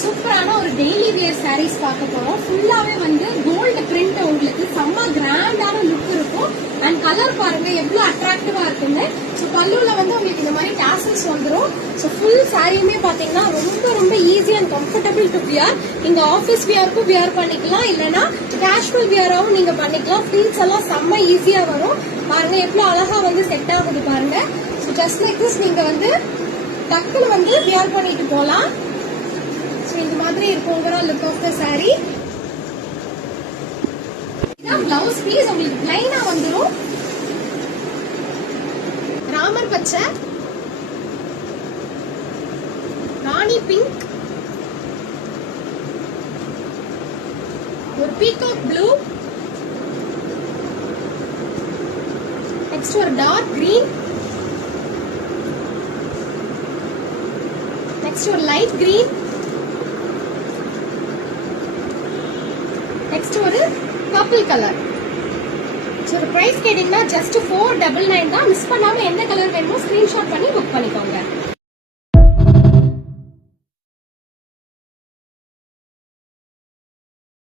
சூப்பரான ஒரு daily wear saris பார்க்க போறோம். ஃபுல்லாவே வந்து கோல்டு பிரிண்ட் உங்களுக்கு செம்ம கிராண்டான லுக் இருக்கும். அண்ட் கலர் பாருங்க எவ்வளவு அட்ராக்டிவா இருக்குன்னு. ஸோ பல்லுல வந்து உங்களுக்கு இந்த மாதிரி டாசல்ஸ் வந்துடும். ஸோ ஃபுல் சாரியுமே பாத்தீங்கன்னா ரொம்ப ரொம்ப easy and comfortable to wear. நீங்க ஆஃபீஸ் வியருக்கும் வியர் பண்ணிக்கலாம், இல்லைன்னா கேஷுவல் வியராகவும் நீங்க பண்ணிக்கலாம். ஃபில்ஸ் எல்லாம் செம்ம ஈஸியா வரும். பாருங்க எவ்வளவு அழகா வந்து செட் ஆகுது பாருங்க. ஸோ ஜஸ்ட் லைக் திஸ் நீங்க வந்து டக்குனு வந்து வியர் பண்ணிட்டு போலாம். இந்த மாதிரி இருக்குங்கிற லுக் ஆஃப் த சாரி. இதான் பிளவுஸ் பீஸ். உங்களுக்கு லைனா வந்துடும். ராமர் பச்சை, ராணி பிங்க், ஒரு பீகாக் ப்ளூ, நெக்ஸ்ட் ஒரு டார்க் கிரீன், நெக்ஸ்ட் ஒரு லைட் கிரீன், நெக்ஸ்ட் ஒரு பர்பிள் கலர். ஸோ ஒரு ப்ரைஸ் கேட்டீங்கன்னா ஜஸ்ட் 499 தான். மிஸ் பண்ணாம எந்த கலர் வேணுமோ ஸ்கிரீன்ஷாட் பண்ணி புக் பண்ணிக்கோங்க.